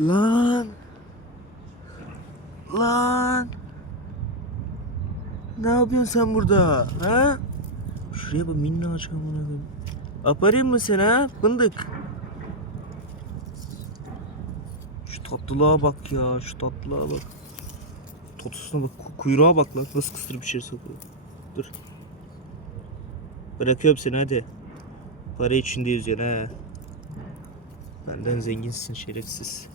Lan. Lan. Ne yapıyorsun sen burada? Ha? Şuraya bak minnacık amına koyayım. Aparayım mı seni ha? Fındık. Şu tatlılığa bak ya. Şu tatlılığa bak. Totusuna bak. Kuyruğa bak lan. Nasıl kıstırıp içeri sokuyor. Dur. Bırakıyorum seni hadi. Para içinde yüzüyorsun ha. Benden zenginsin şerefsiz.